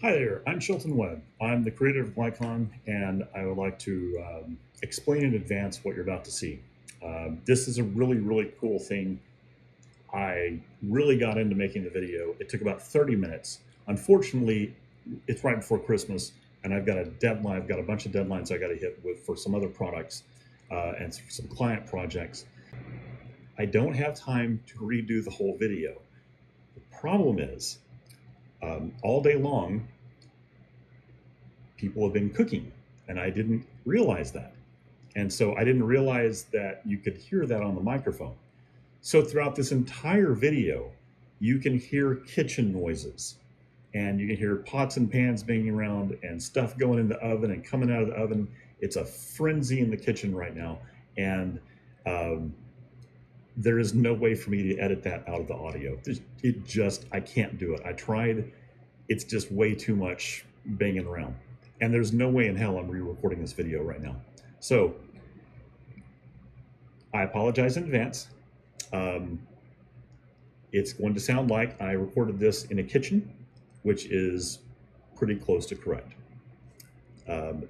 Hi there, I'm Chilton Webb. I'm the creator of Glycon, and I would like to explain in advance what you're about to see. This is a really cool thing. I really got into making the video. It took about 30 minutes. Unfortunately, it's right before Christmas, and I've got a deadline. I've got a bunch of deadlines I got to hit with for some other products and some client projects. I don't have time to redo the whole video. The problem is, all day long, people have been cooking, and I didn't realize that. And so I didn't realize that you could hear that on the microphone. So throughout this entire video, you can hear kitchen noises, and you can hear pots and pans banging around and stuff going in the oven and coming out of the oven. It's a frenzy in the kitchen right now. And there is no way for me to edit that out of the audio. I can't do it. I tried. It's just way too much banging around. And there's no way in hell I'm re-recording this video right now. So I apologize in advance. It's going to sound like I recorded this in a kitchen, which is pretty close to correct.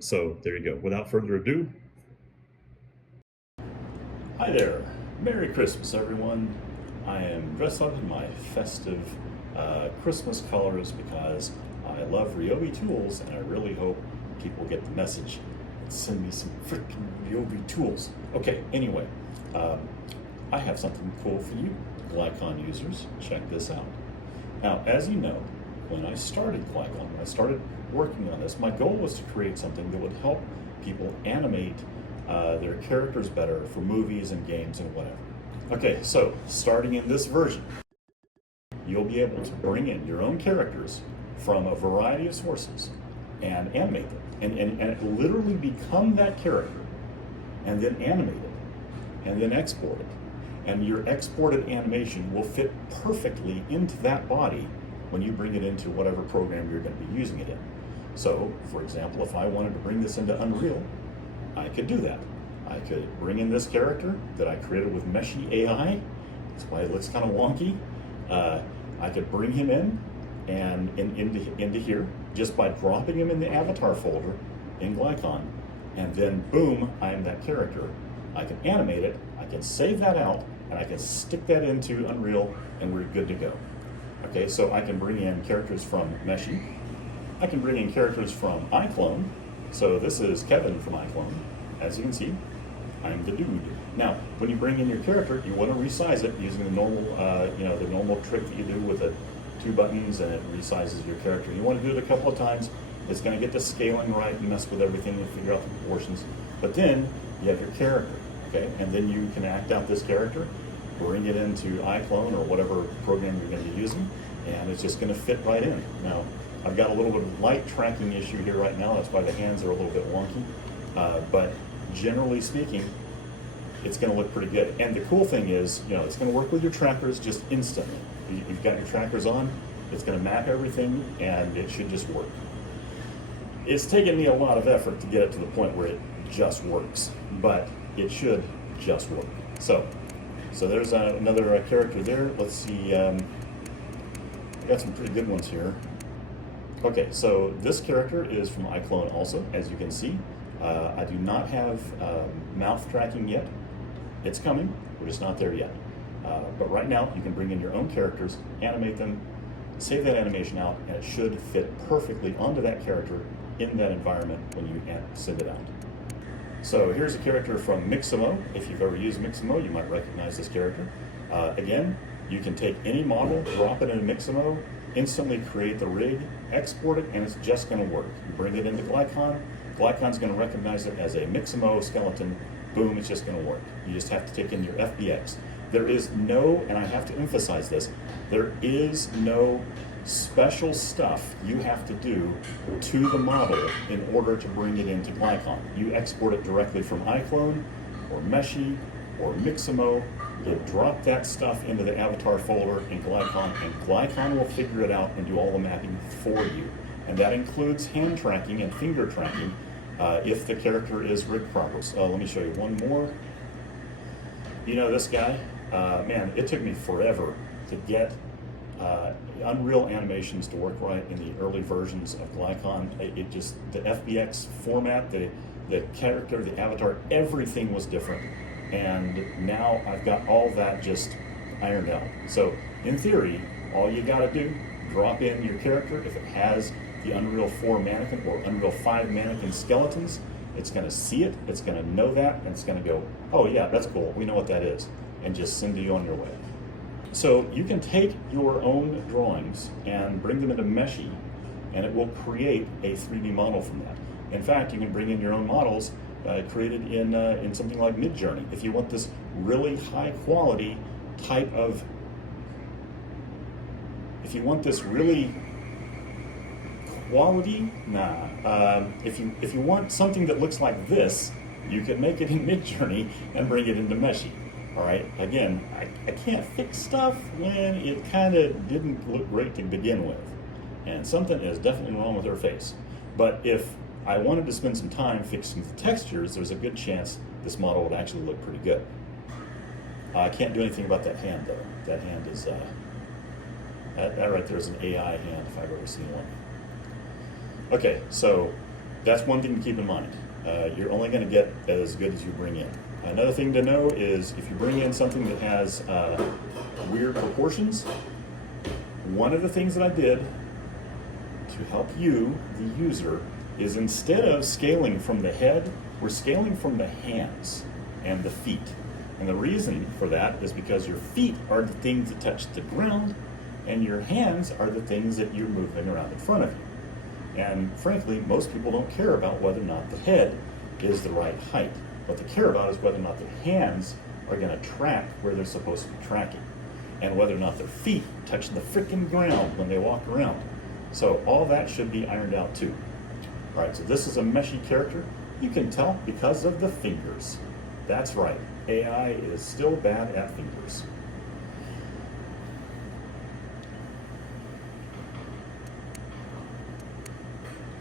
So there you go. Without further ado. Hi there. Merry Christmas, everyone. I am dressed up in my festive Christmas colors because I love Ryobi tools, and I really hope people get the message. Send me some freaking Ryobi tools. Okay, anyway, I have something cool for you, Glycon users. Check this out. Now, as you know, when I started Glycon, when I started working on this, my goal was to create something that would help people animate their characters better for movies and games and whatever. Okay, so starting in this version, you'll be able to bring in your own characters from a variety of sources and animate them and literally become that character, and then animate it and then export it. And your exported animation will fit perfectly into that body when you bring it into whatever program you're going to be using it in. So, for example, if I wanted to bring this into Unreal, I could do that. I could bring in this character that I created with Meshy.ai. That's why it looks kind of wonky. I could bring him in and into here just by dropping him in the avatar folder in Glycon, and then boom, I am that character. I can animate it, I can save that out, and I can stick that into Unreal, and we're good to go. Okay, so I can bring in characters from Meshy. I can bring in characters from iClone. So this is Kevin from iClone. As you can see, I'm the dude. Now, when you bring in your character, you want to resize it using the normal, the normal trick that you do with the 2 buttons, and it resizes your character. You want to do it a couple of times. It's going to get the scaling right and mess with everything and figure out the proportions. But then you have your character, okay? And then you can act out this character, bring it into iClone or whatever program you're going to be using, and it's just going to fit right in. Now, I've got a little bit of light tracking issue here right now. That's why the hands are a little bit wonky. But generally speaking, it's going to look pretty good. And the cool thing is, it's going to work with your trackers just instantly. You've got your trackers on, it's going to map everything, and it should just work. It's taken me a lot of effort to get it to the point where it just works, but it should just work. So there's another character there. Let's see, I got some pretty good ones here. Okay, so this character is from iClone also, as you can see. I do not have mouth tracking yet. It's coming, we're just not there yet. But right now, you can bring in your own characters, animate them, save that animation out, and it should fit perfectly onto that character in that environment when you send it out. So here's a character from Mixamo. If you've ever used Mixamo, you might recognize this character. Again, you can take any model, drop it into Mixamo, instantly create the rig, export it, and it's just going to work. You bring it into Glycon, Glycon's going to recognize it as a Mixamo skeleton, boom, it's just going to work. You just have to take in your FBX. There is no, and I have to emphasize this, there is no special stuff you have to do to the model in order to bring it into Glycon. You export it directly from iClone or Meshy or Mixamo. You drop that stuff into the avatar folder in Glycon, and Glycon will figure it out and do all the mapping for you. And that includes hand tracking and finger tracking if the character is rigged properly. So let me show you one more. You know this guy? Man, it took me forever to get Unreal animations to work right in the early versions of Glycon. It just, the FBX format, the character, the avatar, everything was different. And now I've got all that just ironed out. So in theory, all you gotta do, drop in your character. If it has the Unreal 4 mannequin or Unreal 5 mannequin skeletons, it's gonna see it, it's gonna know that, and it's gonna go, oh yeah, that's cool, we know what that is, and just send you on your way. So you can take your own drawings and bring them into Meshy, and it will create a 3D model from that. In fact, you can bring in your own models created in something like Midjourney. If you want this really high quality type of, if you want this really quality, if you want something that looks like this, you can make it in Midjourney and bring it into Meshy. All right, again, I can't fix stuff when it kind of didn't look great to begin with. And something is definitely wrong with her face. But if I wanted to spend some time fixing the textures, there's a good chance this model would actually look pretty good. I can't do anything about that hand though. That hand is, that right there is an AI hand if I've ever seen one. Okay, so that's one thing to keep in mind. You're only going to get as good as you bring in. Another thing to know is if you bring in something that has weird proportions, one of the things that I did to help you, the user, is instead of scaling from the head, we're scaling from the hands and the feet. And the reason for that is because your feet are the things that touch the ground, and your hands are the things that you're moving around in front of you. And frankly, most people don't care about whether or not the head is the right height. What they care about is whether or not their hands are going to track where they're supposed to be tracking, and whether or not their feet touch the frickin' ground when they walk around. So all that should be ironed out too. All right, so this is a Meshy character. You can tell because of the fingers. That's right, AI is still bad at fingers.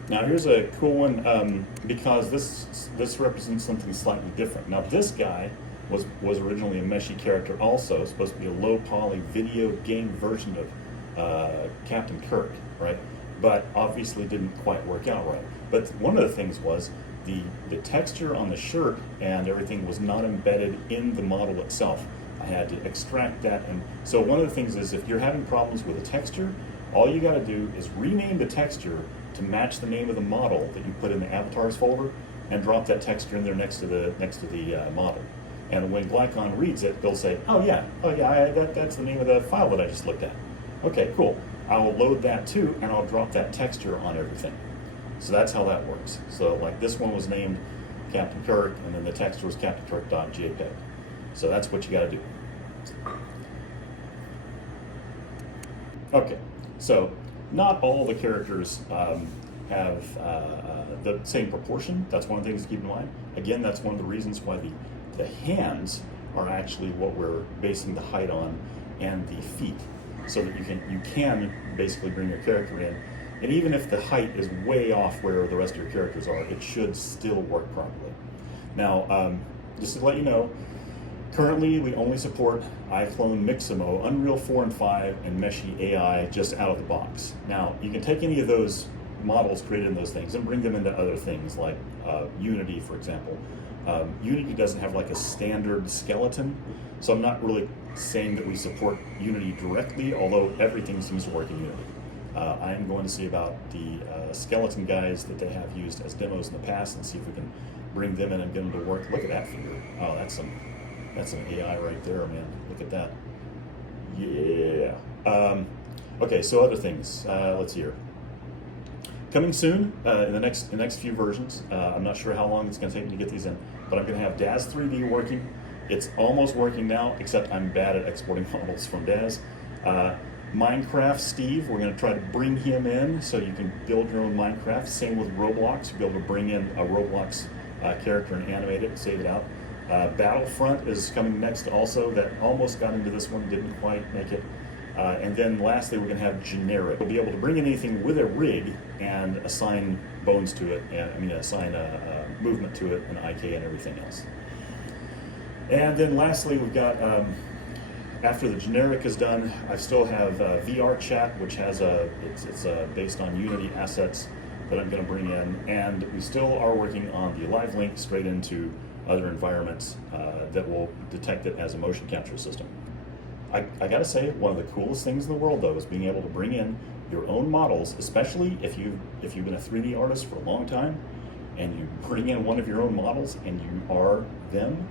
Now here's a cool one because this represents something slightly different. Now this guy was originally a Meshy character also, supposed to be a low poly video game version of Captain Kirk, right? But obviously didn't quite work out right. But one of the things was the texture on the shirt and everything was not embedded in the model itself. I had to extract that, and so one of the things is if you're having problems with a texture, all you got to do is rename the texture to match the name of the model that you put in the avatars folder, and drop that texture in there next to the model. And when Glycon reads it, they'll say, "Oh yeah, that's the name of the file that I just looked at." Okay, cool. I'll load that too, and I'll drop that texture on everything. So that's how that works. So like this one was named Captain Kirk, and then the texture was CaptainKirk.jpg. So that's what you got to do. Okay, so not all the characters have the same proportion. That's one of the things to keep in mind. Again, that's one of the reasons why the hands are actually what we're basing the height on, and the feet, so that you can basically bring your character in. And even if the height is way off where the rest of your characters are, it should still work properly. Now, just to let you know, currently we only support iClone Mixamo, Unreal 4 and 5, and Meshy.ai just out of the box. Now, you can take any of those models created in those things and bring them into other things like Unity, for example. Unity doesn't have like a standard skeleton, so I'm not really saying that we support Unity directly, although everything seems to work in Unity. I am going to see about the skeleton guys that they have used as demos in the past and see if we can bring them in and get them to work. Look at that figure. Oh, that's some AI right there, man. Look at that. Yeah. Okay, so other things. Let's see here. Coming soon in the next few versions. I'm not sure how long it's going to take me to get these in, but I'm going to have Daz 3D working. It's almost working now, except I'm bad at exporting models from Daz. Minecraft Steve, we're going to try to bring him in so you can build your own Minecraft. Same with Roblox. You'll be able to bring in a Roblox character and animate it and save it out. Battlefront is coming next also. That almost got into this one, didn't quite make it. And then lastly, we're going to have generic. We'll be able to bring in anything with a rig and assign bones to it, and assign a movement to it, and IK and everything else. And then lastly, we've got After the generic is done, I still have VR chat, which has it's based on Unity assets that I'm going to bring in, and we still are working on the live link straight into other environments that will detect it as a motion capture system. I gotta say, one of the coolest things in the world though is being able to bring in your own models, especially if you've been a 3D artist for a long time, and you bring in one of your own models and you are them.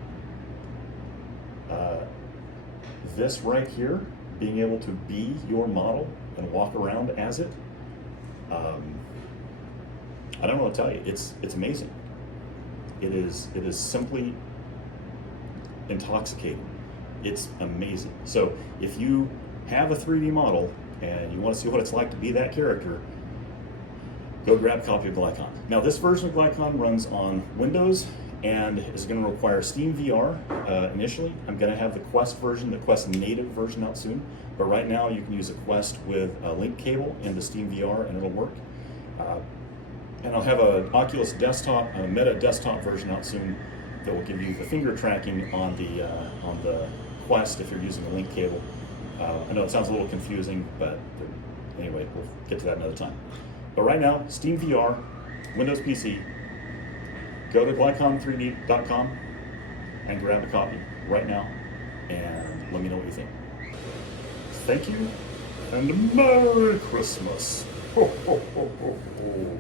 This right here, being able to be your model and walk around as it, I don't know what to tell you. It's amazing. It is simply intoxicating. It's amazing. So if you have a 3D model and you want to see what it's like to be that character, go grab a copy of Glycon. Now this version of Glycon runs on Windows and is going to require Steam VR initially. I'm going to have the Quest version, the Quest native version out soon, but right now you can use a Quest with a link cable into Steam VR and it'll work. And I'll have an Oculus desktop, a Meta desktop version out soon that will give you the finger tracking on the Quest if you're using a link cable. I know it sounds a little confusing, but anyway, we'll get to that another time. But right now, Steam VR, Windows PC, go to glycon3d.com and grab a copy right now and let me know what you think. Thank you, and Merry Christmas. Ho, ho, ho, ho, ho.